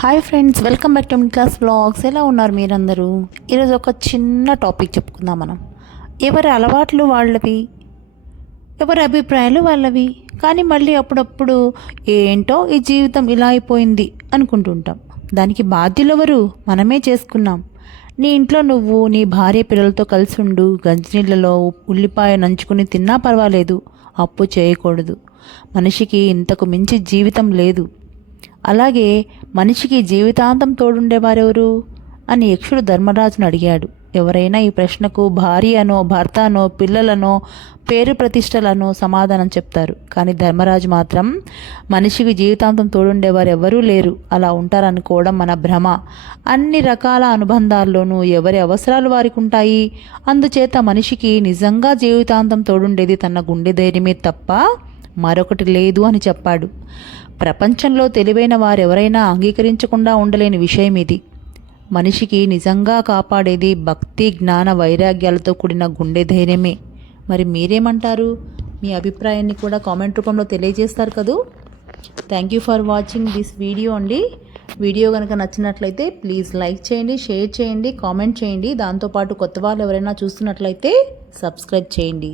Hi friends, welcome back to middle class vlogs. ఎలా ఉన్నారు మీరందరూ? ఈరోజు ఒక చిన్న టాపిక్ చెప్పుకుందాం మనం. ఎవరి అలవాట్లు వాళ్ళవి, ఎవరి అభిప్రాయాలు వాళ్ళవి. కానీ మళ్ళీ అప్పుడప్పుడు ఏంటో ఈ జీవితం ఇలా అయిపోయింది అనుకుంటుంటాం. దానికి బాధ్యులెవరు? మనమే చేసుకున్నాం. నీ ఇంట్లో నువ్వు నీ భార్య పిల్లలతో కలిసి ఉండు. గంజినీళ్ళలో ఉల్లిపాయ నంచుకుని తిన్నా పర్వాలేదు, అప్పు చేయకూడదు. మనిషికి ఇంతకు మించి జీవితం లేదు. అలాగే మనిషికి జీవితాంతం తోడుండేవారెవరు అని యక్షుడు ధర్మరాజును అడిగాడు. ఎవరైనా ఈ ప్రశ్నకు భార్య అనో, భర్త అనో, పిల్లలనో, పేరు ప్రతిష్టలనో సమాధానం చెప్తారు. కానీ ధర్మరాజు మాత్రం మనిషికి జీవితాంతం తోడుండేవారు ఎవరూ లేరు, అలా ఉంటారనుకోవడం మన భ్రమ. అన్ని రకాల అనుబంధాల్లోనూ ఎవరి అవసరాలు వారికి ఉంటాయి. అందుచేత మనిషికి నిజంగా జీవితాంతం తోడుండేది తన గుండె ధైర్యమే తప్ప మరొకటి లేదు అని చెప్పాడు. ప్రపంచంలో తెలివైన వారెవరైనా అంగీకరించకుండా ఉండలేని విషయం ఇది. మనిషికి నిజంగా కాపాడేది భక్తి, జ్ఞాన, వైరాగ్యాలతో కూడిన గుండె ధైర్యమే. మరి మీరేమంటారు? మీ అభిప్రాయాన్ని కూడా కామెంట్ రూపంలో తెలియజేస్తారు కదూ. Thank you for watching this video అండి. వీడియో కనుక నచ్చినట్లయితే ప్లీజ్ లైక్ చేయండి, షేర్ చేయండి, కామెంట్ చేయండి. దాంతోపాటు కొత్త వాళ్ళు ఎవరైనా చూస్తున్నట్లయితే సబ్స్క్రైబ్ చేయండి.